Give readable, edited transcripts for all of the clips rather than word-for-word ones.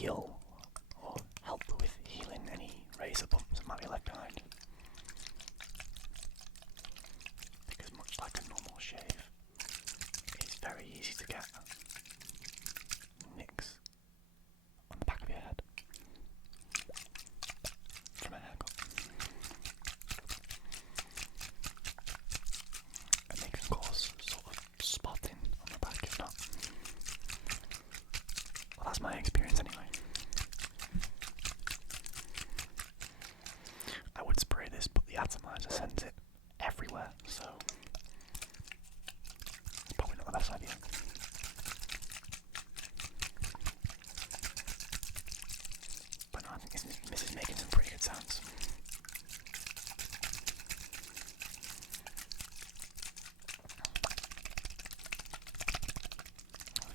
heal or help with healing any razor bumps that might be left behind. Because much like a normal shave, it's very easy to get nicks on the back of your head from a haircut. And they can cause sort of spotting on the back if not. Well, that's my experience anyway. I would spray this, but the atomizer sends it everywhere, so it's probably not the best idea. But no, I think this is making some pretty good sounds.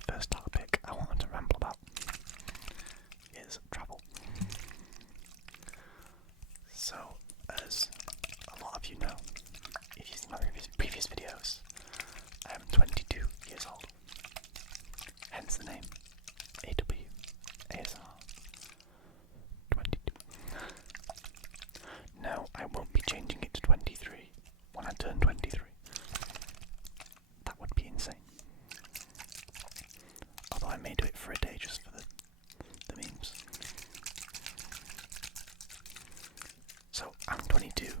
The first topic I wanted to ramble about is travel. So, as a lot of you know, if you've seen my previous videos, I am 22 years old. Hence the name ASMR 22. No, I won't be changing it to 23 when I turn 23. That would be insane. Although I may do it for a day just for the memes. So I'm 22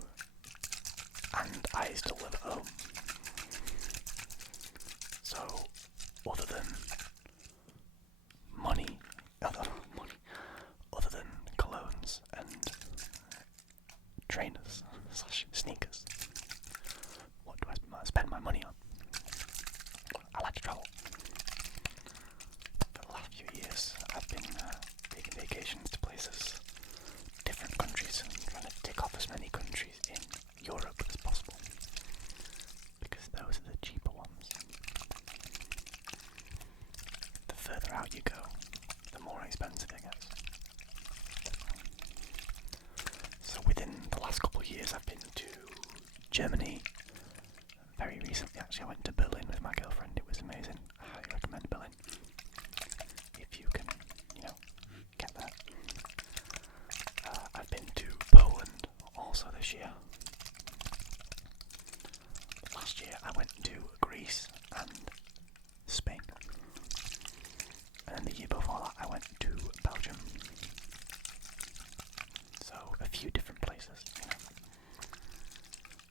and I still live at home. So other than money, other than colognes and trainers / sneakers, what do I spend my money on? I like to travel. For the last few years I've been taking vacations to places, different countries, and trying to tick off as many countries in Europe as possible, because those are the cheaper ones. The further out you go, the more expensive it gets. So within the last couple of years I've been to Germany. Very recently actually I went to Berlin with my girlfriend. It was amazing. I highly recommend Berlin if you can, get there. I've been to Poland also this year. Last year I went to Greece and Spain. And then the year before that I went to Belgium. So a few different places.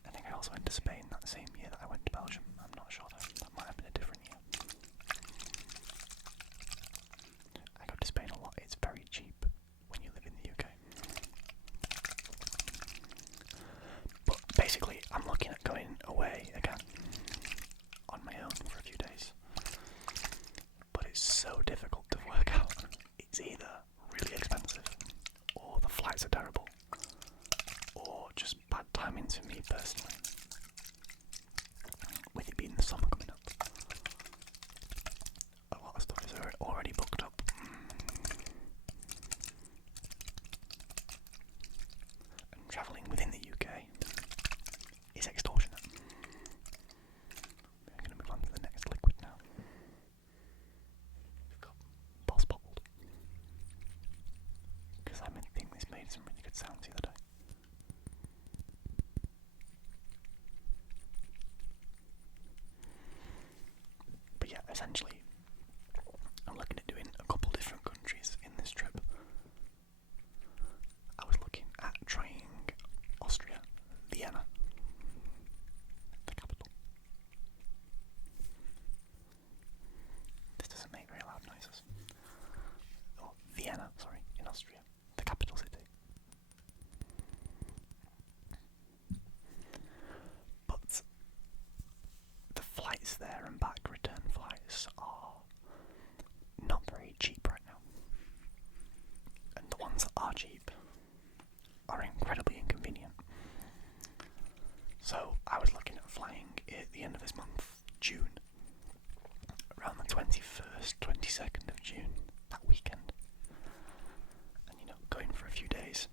I think I also went to Spain that same year that I went to Belgium. I'm not sure though. That might have been a different year. I go to Spain a lot. It's very cheap when you live in the UK. But basically, I'm looking at going away again on my own for a few days. But it's so difficult to work out. It's either really expensive, or the flights are terrible, or just bad timings for me personally. With it being the summer coming up, a lot of stuff is already booked up. And travelling within the UK is extortionate. We're going to move on to the next liquid now. We've got Boss Bubbled. Because I think this made some really good sounds the other day. But yeah, essentially, I'm looking at doing a couple different countries in this trip. I was looking at trying Austria, Vienna, the capital. This doesn't make very loud noises. Oh, Vienna, sorry, in Austria, the capital city. But the flights there and back, return flights, are not very cheap right now. And the ones that are cheap are incredibly inconvenient. So I was looking at flying at the end of this month, June, around the 21st, 22nd of June, that weekend. And going for a few days,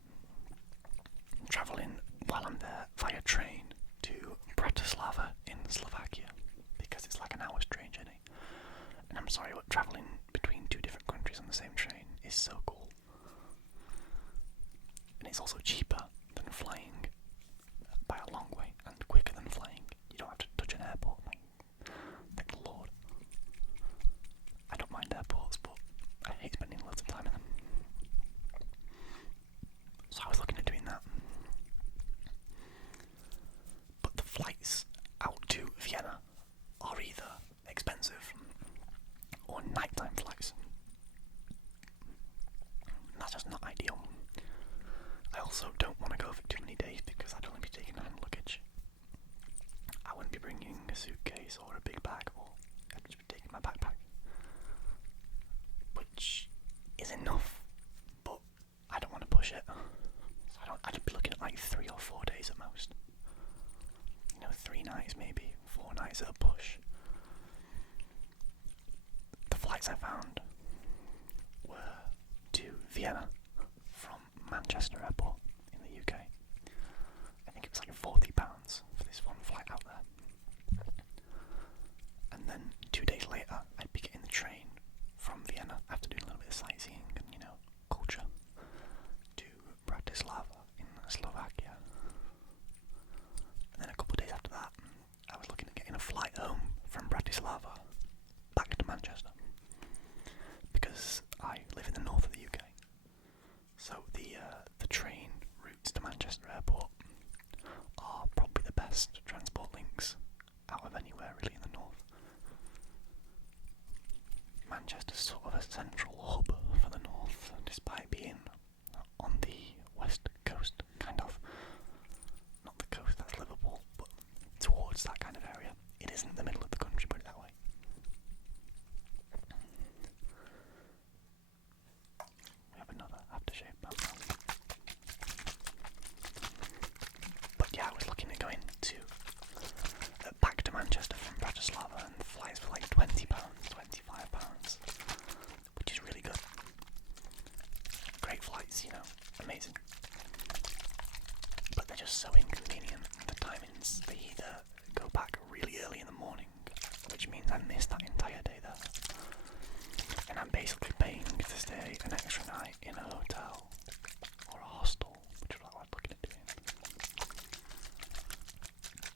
travelling while I'm there via train to Bratislava in Slovakia, because it's like an hour's it's also cheaper than flying by a long way, and quicker than flying. You don't have to touch an airport. Thank the Lord. I don't mind airports, but I hate spending loads of time in them. So I was looking at doing that. But the flights out to Vienna are either expensive or nighttime flights. And that's just not ideal. I also don't want to go for too many days because I'd only be taking hand luggage. I wouldn't be bringing a suitcase or a big bag, or I'd just be taking my backpack. Which is enough, but I don't want to push it. So I'd be looking at like 3 or 4 days at most. 3 nights maybe, 4 nights at a push. The flights I found were to Vienna from Manchester Airport in the UK. I think it was like £40 for this one flight out there. And then 2 days later, I'd be getting the train from Vienna after doing a little bit of sightseeing and, culture, to Bratislava in Slovakia. And then a couple of days after that, I was looking at getting a flight home from Bratislava back to Manchester, because I live in the north of the UK. So the train routes to Manchester Airport are probably the best transport links out of anywhere really in the north. Manchester's sort of a central hub for the north, despite being on the west coast, kind of. Not the coast, that's Liverpool, but towards that kind of area. It isn't the middle of the country, put it that way. We have another aftershave now. But yeah, I was looking at going to back to Manchester from Bratislava, and flights were like £20, £25, which is really good. Great flights, amazing. But they're just so inconvenient. The timings, they either go back really early in the morning, which means I miss that entire day there. And I'm basically paying to stay an extra night in a hotel or a hostel, which is what I was looking at doing.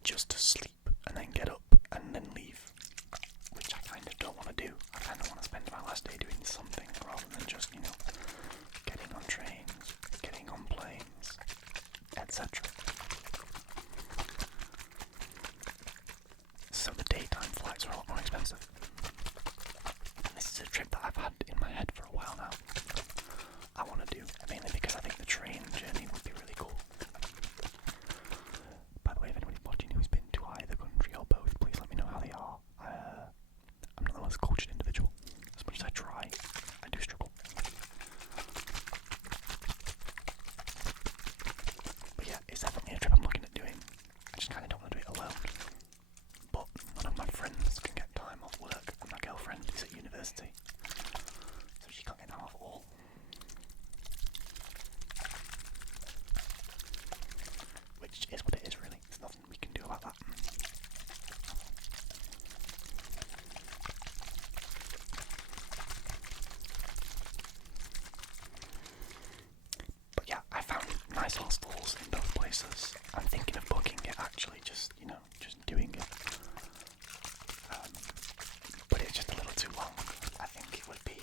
Just to sleep and then get up and then leave, which I kind of don't want to do. I kind of want to spend my last day doing something rather than just, getting on trains, getting on planes, etc. So the daytime flights are a lot more expensive. And this is a trip that I've had in my head for a while now. I want to do, mainly because I think the train journey would be really cool. By the way, if anybody's watching who's been to either country or both, please let me know how they are. I'm not the most cultured individual. As much as I try, I do struggle. But yeah, it's definitely a trip I'm looking at doing. I just kind of don't want to do it alone. But none of my friends can get time off work, and my girlfriend is at university, so she can't get time off at all. Which is what it is, really. There's nothing we can do about that. But yeah, I found nice hostels in both places. I'm thinking of booking it, actually, just doing it. But it's just a little too long. I think it would be...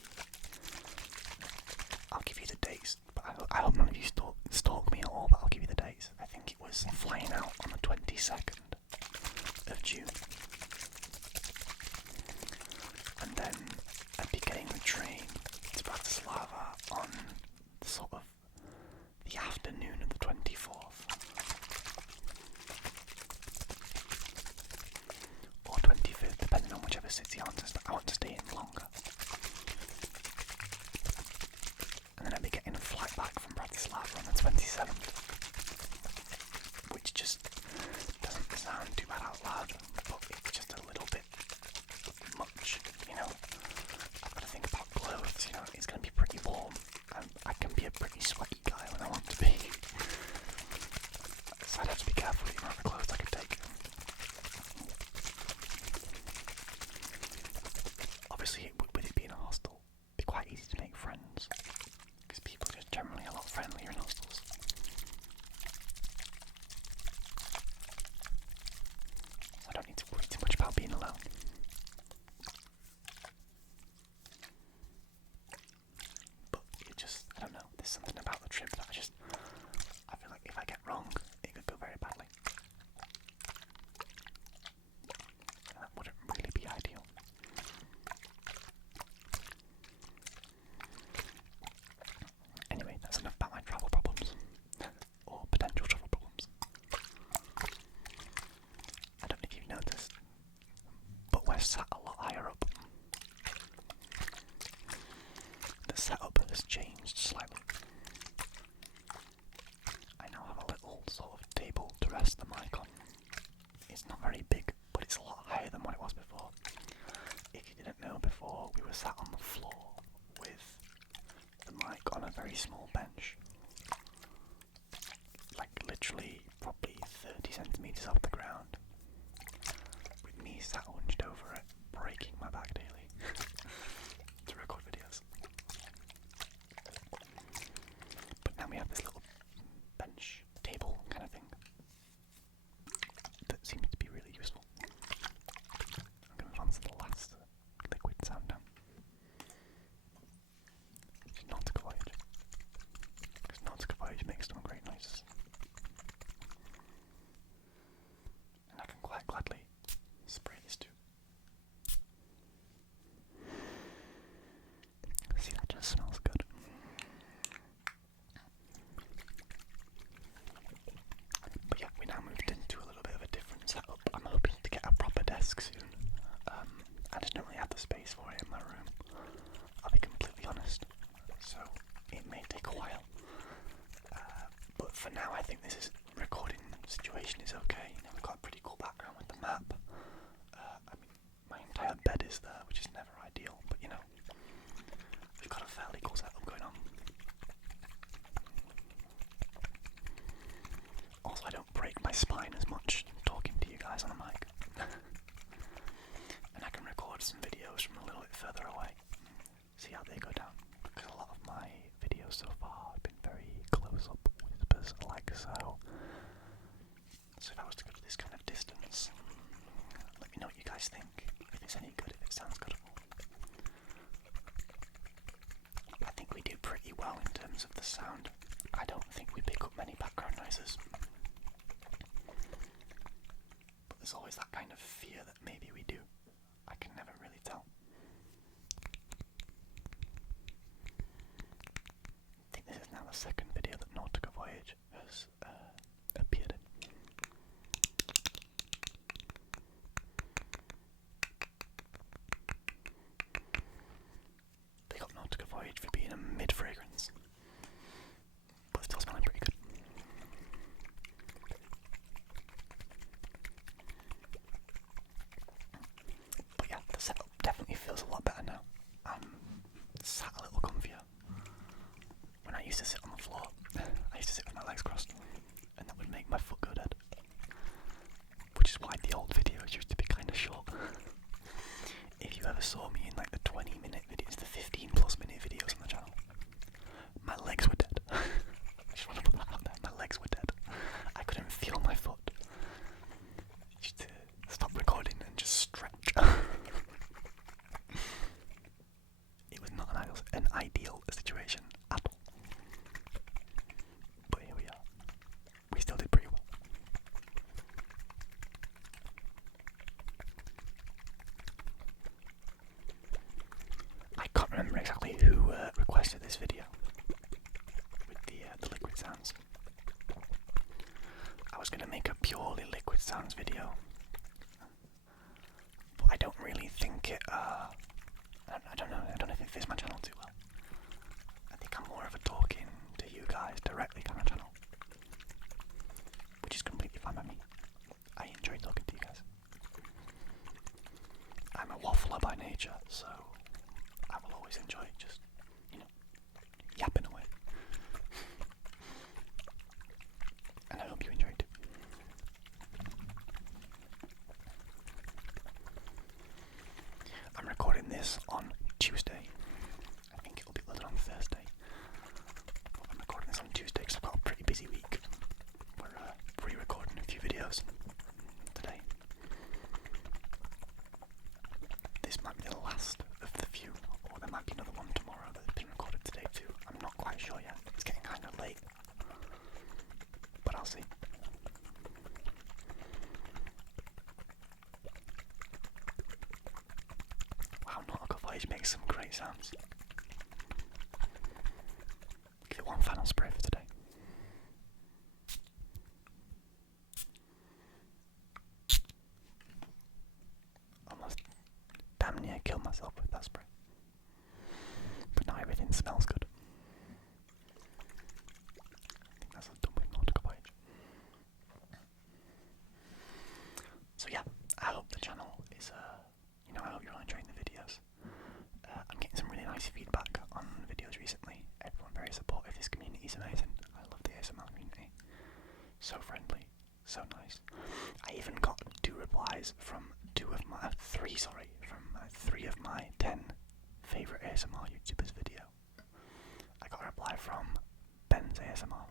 I'll give you the dates, but I hope none of you stalk me at all, but I'll give you the dates. I think it was flying out on the 22nd of June. And then I'd be getting the train to Bratislava on sort of the afternoon of the 24th. Or 25th, depending on whichever city I want to stay in longer. And then I'd be getting a flight back from Bratislava on the 27th. Which just doesn't sound too bad out loud, but it's just a little bit much, I've got to think about clothes, it's going to be pretty warm, and I can be a pretty sweaty guy when I want to be. So I'd have to be careful with the amount of clothes I could take. rest the mic on. It's not very big, but it's a lot higher than what it was before. If you didn't know, before we were sat on the floor with the mic on a very small bench, like literally probably 30 centimetres off the ground, with me sat hunched over it, breaking my back daily to record videos. But now we have this little bench table kind of thing that seems to be really useful. I'm going to move on to the last liquid sound now. It's Nautica Voyage. Because Nautica Voyage makes some great noises. And I can quite gladly spray this too. See, that just smells good. But yeah, we now moved into a little bit of a different setup. I'm hoping to get a proper desk soon. I just don't really have the space for it in my room, I'll be completely honest. So it may take a while. But for now, I think this recording situation is okay. You know, we've got a pretty cool background with the map. I mean, my entire bed is there, which is never ideal, but you know, we've got a fairly cool setup going on. Also, I don't break my spine as much talking to you guys on a mic. And I can record some videos from a little bit further away. See how they go down. Because a lot of my videos so far have been very close-up whispers, like so. So if I was to go to this kind of distance, let me know what you guys think. If it's any good, if it sounds good at all. I think we do pretty well in terms of the sound. I don't think we pick up many background noises. But there's always that kind of fear that maybe we do. I can never really tell. I think this is now the second video that Nautica Voyage has appeared in. They got Nautica Voyage for being a mid-fragrance, but still smelling pretty good. But yeah, the setup definitely feels a lot better now. I'm sat a little comfier. When I used to sit on the floor, I used to sit with my legs crossed, and that would make my foot go dead. Which is why the old videos used to be kind of short. If you ever saw me in like the 20-minute videos, the 15+ minute videos on the channel, my legs were dead. I just want to put that out there. My legs were dead. I couldn't feel my foot. I used to stop recording and just stretch. It was not an ideal situation at all. But here we are. We still did pretty well. I can't remember exactly who requested this video with the liquid sounds. I was going to make a purely liquid sounds video, but I don't really think it, I don't know if it fits my channel too well. I think I'm more of a talking to you guys directly kind of channel, which is completely fine by me. I enjoy talking to you guys. I'm a waffler by nature, so I will always enjoy just, you know, yapping away. And I hope you enjoyed it. I'm recording this on Tuesday. I think it'll be uploaded on Thursday. But I'm recording this on Tuesday because I've got a pretty busy week. We're pre-recording a few videos today. This might be the last of the few, or there might be another one tomorrow that's been recorded today too. I'm not quite sure yet. It's getting kind of late. But I'll see. Wow, Nautica Voyage makes some great sounds. Give it one final spray for today. Almost damn near killed myself with that spray. But now everything smells good. I think that's done with Nautica Voyage. so friendly, so nice. I even got 2 replies from 3 of my 10 favourite ASMR YouTubers video. I got a reply from Ben's ASMR,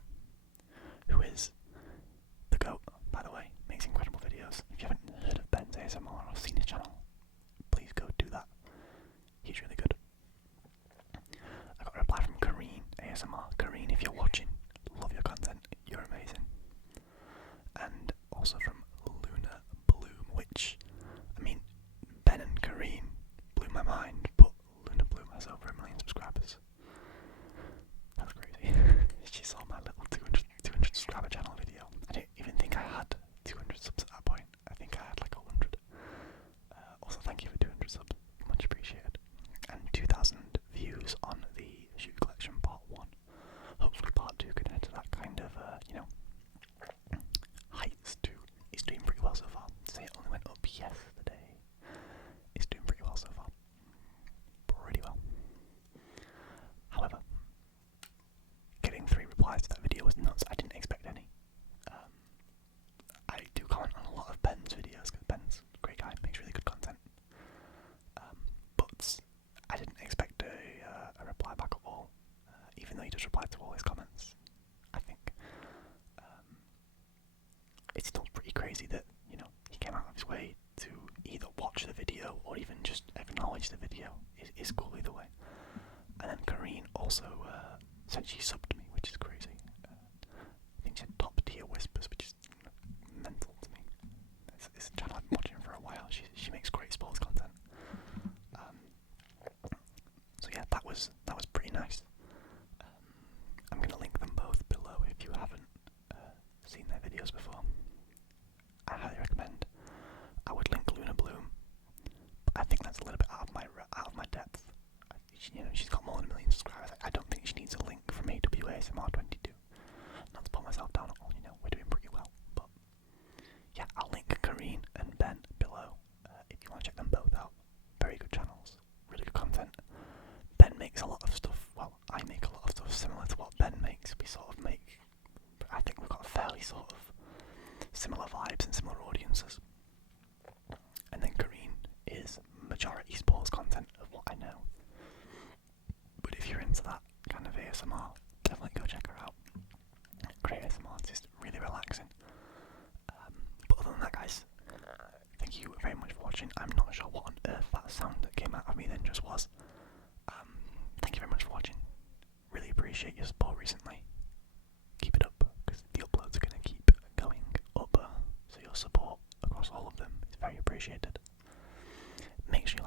who is the GOAT, by the way, makes incredible videos. If you haven't heard of Ben's ASMR or seen his channel, please go do that. He's really good. I got a reply from Carine ASMR. Carine, if you're watching, love your content, you're amazing. And also from Luna Bloom, which, I mean, Ben and Carine blew my mind, but Luna Bloom has over 1 million subscribers. That's crazy. She saw my little 200 subscriber channel video. I didn't even think I had 200 subs at that point. I think I had like 100. Also, thank you for 200 subs. Much appreciated. And 2,000 views on the shoe collection part 1. Hopefully part 2 can head to that kind of, heights too. It's doing pretty well so far. So it only went up yesterday. It's doing pretty well so far. Pretty well. However, getting 3 replies to that video was nuts. I didn't expect any. I do comment on a lot of Ben's videos because Ben's a great guy, makes really good content. But I didn't expect a reply back at all, even though he does reply to all his comments. I think it's still pretty crazy that, you know, he came out of his way to either watch the video or even just acknowledge the video. It's cool either way. And then Carine also said she subbed me, which is crazy. I think she had top tier whispers, which is mental to me. It's a channel I've been watching for a while. She makes great sports content. So yeah, that was pretty nice. I'm gonna link them both below if you haven't seen their videos before. I highly recommend. I would link Luna Bloom, but I think that's a little bit out of my depth. You know, she's got more than 1 million subscribers. I don't think she needs a link from AWASMR22. Not to put myself down at all, you know, we're doing pretty well. But yeah, I'll link Carine and Ben below if you want to check them both out. Very good channels, really good content. Ben makes a lot of stuff, well, I make a lot of stuff similar to what Ben makes. We sort of make, I think we've got fairly sort of similar vibes and similar audiences. And then Carine is majority sports content of what I know. But if you're into that kind of ASMR, definitely go check her out. Great ASMR, it's just really relaxing. But other than that, guys, thank you very much for watching. I'm not sure what on earth that sound that came out of me then just was. Thank you very much for watching. Really appreciate your support recently. Keep it up, because the uploads are going to keep going up. So your support across all of them is very appreciated. Make sure you